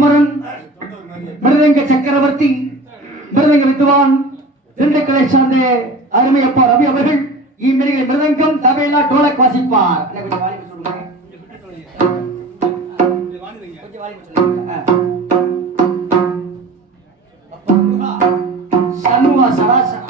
குமரன், மிருதங்க சக்கரவர்த்தி, மிருதங்க வித்வான், திண்டுக்கலை சார்ந்த அருமையப்பா ரவி அவர்கள் இம்மிருக மிருதங்கம் தபேலா டோலக் வாசிப்பார். சண்முகா சராசரா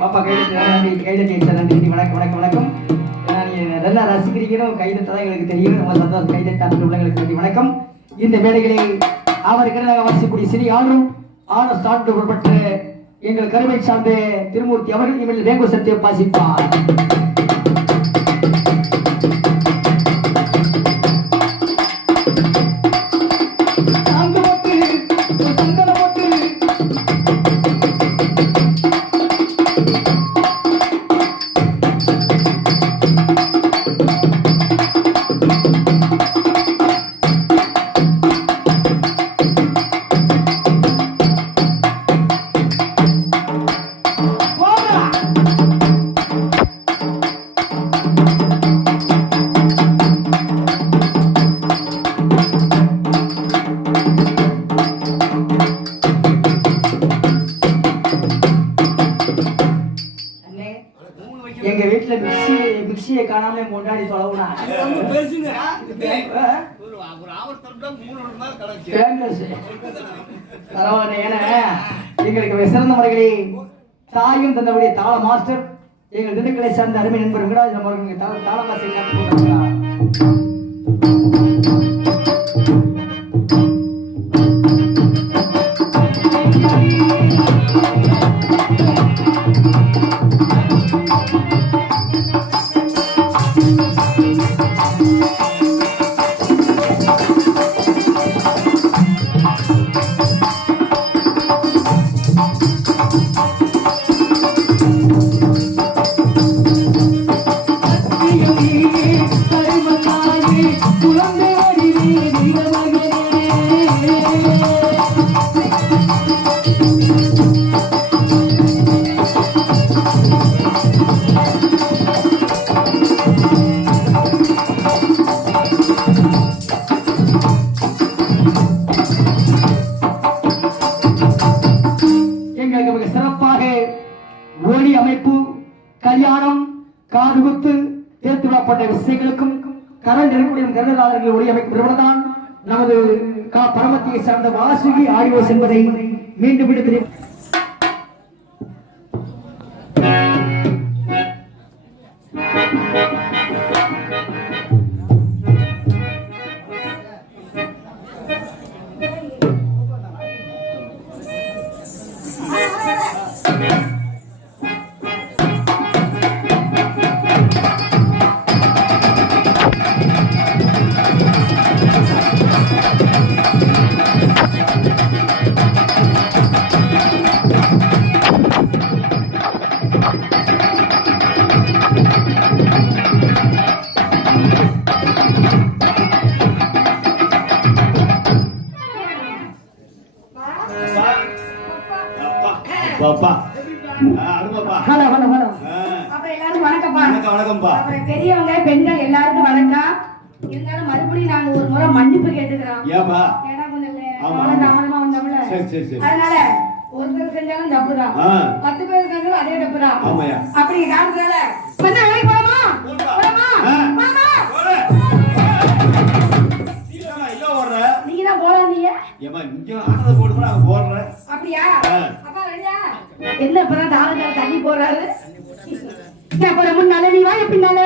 பாப்பா கைதட்டி நன்றி. வணக்கம். நல்லா ரசிக்கிறீங்களும் கைதட்டதான் எங்களுக்கு தெரியும். நம்ம சந்தோஷம் கைதட்ட உள்ளங்களுக்கு நன்றி. வணக்கம். இந்த வேலைகளை அவருக்கு வாசிக்கக்கூடிய சிறி ஆளும் சான்று உட்பட்ட எங்கள் கருவை சார்ந்த திருமூர்த்தி அவர்கள் இவர்கள் வேங்குசத்தை வாசிப்பார். எங்க வீட்டுல மிக்சியை காணாம முன்னாடி சொல்லவுனா எங்களுக்கு சிறந்த முறைகளை தாயும் தந்தபடிய தாள மாஸ்டர் எங்கள் திண்டுக்கலை சார்ந்த அருமை நண்பர் விடாஜ் அவர்கள் தாள மாஸ்டர் கற்றுக் கொண்டிருக்கிறார். ஒளி அமைப்பு, கல்யாணம், காதுகுத்து, தேர்த்துவிடப்பட்ட விஷயங்களுக்கும் கரண் நெருங்குடைய கருணாளர்கள் ஒளி அமைப்பு நிறுவனம்தான் நமது பரமத்தியை சார்ந்த வாசுகி ஆடியோஸ் என்பதை மீண்டும் விடுத்து பெரியவங்க பெண்கள் எல்லாருக்கும் வணக்கம். இருந்தாலும் மறுபடியும் நாங்க ஒரு முறை மன்னிப்பு கேட்டுக்கிறோம். ஏன்னா கொஞ்சம் தாமதமா வந்தோம்ல, அதனால ஒருத்தர் செஞ்சாலும் தப்புதான், 10 பேர் செஞ்சாலும் அதே தப்புதான். அப்படி காரணத்தால நீங்க தான் போடாதீங்க. அப்படியா? அப்பா என்ன இப்பதான் தாளக்கார தண்ணி போடுறாரு. முன்னால நீ வாய பின்னால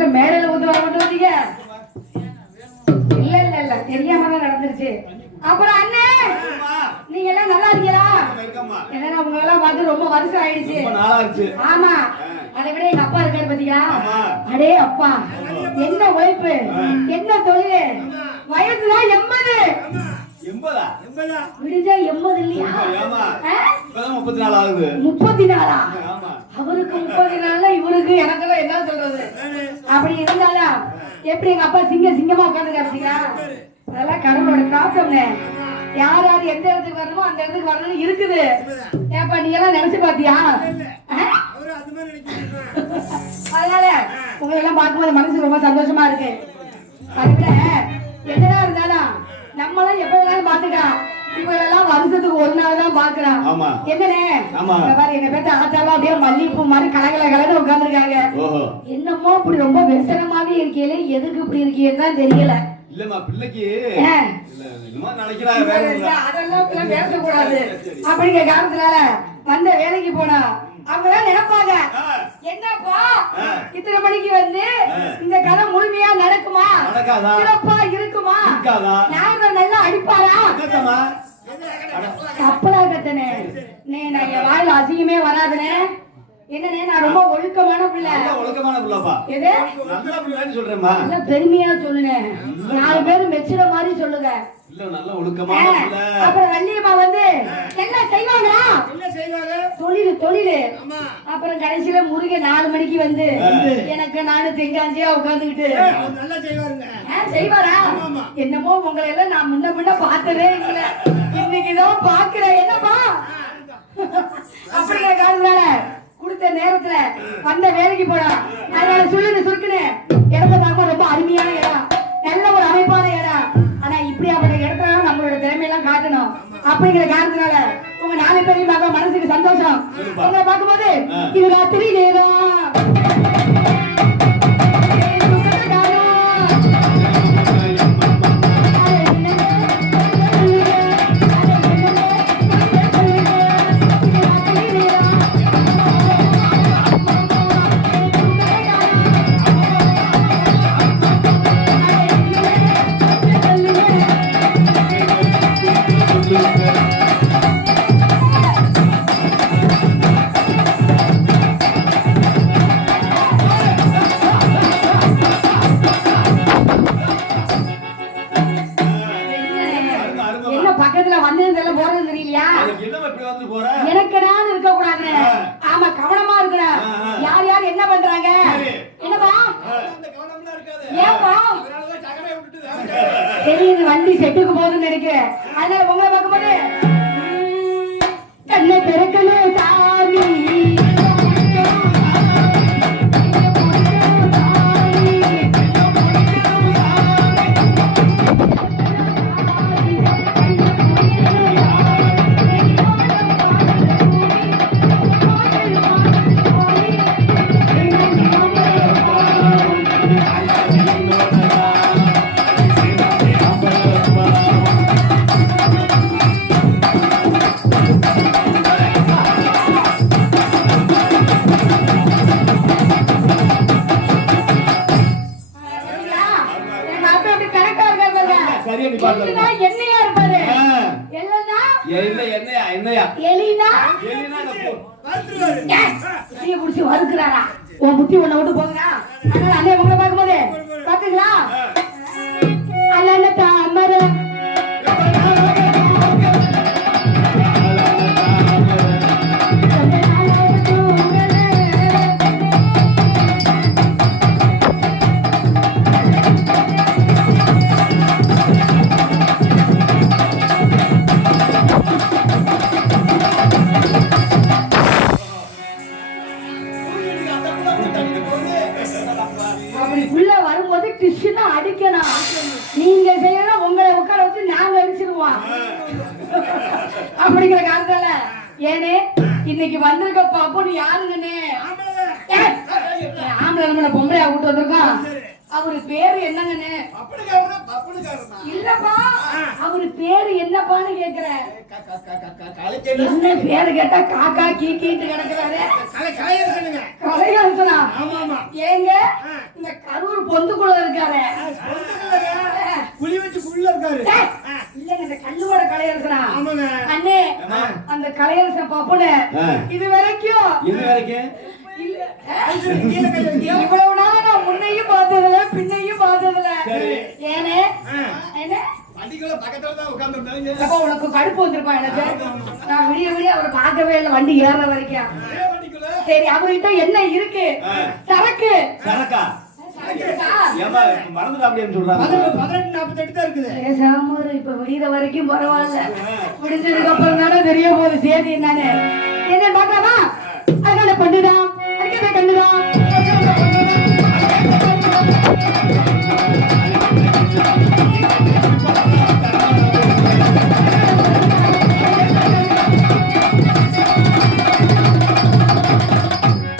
அவசரத்துல மேடையில ஊத்து வர மட்டும் வந்தீங்க? இல்ல இல்ல இல்ல தெரியாம தான் நடந்துருச்சு. அப்புறம் அண்ணே நீங்க எல்லாம் நல்லா இருக்கீங்களா? என்னன்னா உங்க எல்லாம் பார்த்து ரொம்ப வருஷம் ஆயிடுச்சு. ஆமா, அதை விட எங்க அப்பா இருக்காரு பாத்தீங்களா? அடே அப்பா, என்ன உழைப்பு, என்ன தொழில், வயசுதான் 80. விடுஞ்சா 80 இல்லையா? 34 ஆகுது. 34? அவருக்கு 34, இவருக்கு எனக்கெல்லாம் என்ன சொல்றது? அப்படி இருந்தாலும் எப்படி எங்க அப்பா சிங்கமா உட்காந்துருக்காரு பாத்தீங்களா? அதெல்லாம் கடவுளோட காத்தம்னே. யார் யார் எந்த இடத்துக்கு வரணுமோ அந்த இடத்துக்கு வரணும்னு இருக்குது. ஏப்பா நீ எல்லாம் நினைச்சு பாத்தியா? அதனால உங்களை எல்லாம் பார்க்கும்போது மனசு ரொம்ப சந்தோஷமா இருக்கு. அதை விட என்னதான் இருந்தாலும் நம்மளாம் எப்ப வேணாலும் பாத்துக்கலாம். இப்ப எல்லாம் வருஷத்துக்கு ஒரு நாள் தான் பாக்குறான். என்னனே பாரு, எங்க பேர்த்த ஆத்தாலும் அப்படியே மல்லிப்பூ மாதிரி கலகல உட்காந்துருக்காங்க. என்னமோ இப்படி ரொம்ப விசனமாவே இருக்கீங்களே, எதுக்கு இப்படி இருக்கீங்கன்னு தான் தெரியல. இல்லம்மா பிள்ளைக்கு அதெல்லாம் பேசக்கூடாது அப்படிங்கிற காரணத்தினால வந்த வேலைக்கு போனா அவங்க நினைப்பாங்க, என்னப்பா இத்தனை மணிக்கு வந்து இந்த கதை முழுமையா நடக்குமா, சிறப்பா இருக்குமா, நாயகர் நல்லா அடிப்பாரா? அப்படா கத்தனே, நான் என் வாயில அசிங்கமே வராதுனே. என்னனே, நான் ரொம்ப ஒழுக்கமான பிள்ளை. ஒழுக்கமான பிள்ளைப்பா. எது நல்ல பிள்ளைன்னு சொல்றேம்மா. நல்ல பெருமையா சொல்லுங்க, 4 பேர் மெச்சுற மாதிரி சொல்லுங்க. இல்ல நல்ல ஒழுக்கமான பிள்ளை. அப்புறம் வள்ளியம்மா வந்து என்ன செய்வாங்களா? என்ன செய்வாங்க? தொழிலு. அப்புறம் கடைசியில முருகன் 4 மணிக்கு வந்து எனக்கு நானு தெங்காஞ்சியா உட்கார்ந்துகிட்டு நல்லா செய்வாருங்க. செய்வாரா? என்னமோ உங்களை எல்லாம் நான் முன்ன பார்த்ததே இல்ல, இன்னைக்குதான் பாக்குறேன். என்னப்பா அப்படிங்கிற காரணத்தால கொடுத்த நேரத்துல வந்த வேலைக்கு போனா அதனால சுருக்குன்னு இடத்த பார்க்க ரொம்ப அருமையான இடம், நல்ல ஒரு அமைப்பான இடம். ஆனா இப்படியாப்பட்ட இடத்துல நம்மளோட திறமையெல்லாம் காட்டணும். அப்படிங்கிற காரணத்தினால உங்க 4 பேரையும் பார்க்க மனசுக்கு சந்தோஷம். உங்களை பார்க்கும்போது இது ராத்திரி நேரம். எனக்கு நான் இருக்க கூடாது. ஆமா, கவனமா இருக்கிறேன். யார் யார் என்ன பண்றாங்க? என்னப்பா ஏப்பா தெரியுது, வண்டி செட்டுக்கு போகுதுன்னு நினைக்கிறேன். அதனால உங்களை பார்க்கும்போது கண்ணை திறக்கணும் சாமி. என்னையா இருப்பாரு? வறுக்கிறாரா? உன் புத்தி ஒண்ண விட்டு போகுதா? அதனால அண்ணே உங்களை பார்க்கும்போது பாத்தீங்களா அல்ல தாமர அடிக்கணும். நீங்க செய்யணும், உங்களை உட்கார வச்சு நாங்க அடிச்சிருவோம். அப்படிங்கிற காரணத்தால ஏனே இன்னைக்கு வந்திருக்க பாப்போம் யாருங்கன்னு ஆம்பளை நம்மள பொம்பளையா கூட்டு வந்திருக்கோம். அவரு பேரு என்னங்கன்னு இல்லப்பா அவரு பேரு என்னப்பான்னு கேக்குறேன். என்ன பேரு கேட்டா காக்கா கீக்கிட்டு கிடக்குறாரு. கலையரசனா? ஏங்க இந்த கரூர் பொந்துக்குள்ள இருக்காரு. இல்லங்க இந்த கல்லுவோட கலையரசனா? அண்ணே அந்த கலையரசன் பாப்போனே இது வரைக்கும் இவ்வளவு நாள் நான் முன்னையும் பார்த்ததில்ல பின்னையும் பார்த்ததில்ல. ஏனே உனக்கு கடுப்பு வந்திருப்பா எனக்கு. நான் விடிய விடிய அவரை பார்க்கவே இல்லை வண்டி ஏற வரைக்கும். சரி அவர்கிட்ட என்ன இருக்கு? சரக்கு. இப்ப விடிய வரைக்கும் பரவாயில்ல. விடிஞ்சதுக்கு அப்புறம் தானே தெரிய போகுது சேதி என்னன்னு. என்ன பார்க்கலாமா? அதனால பண்ணுதான்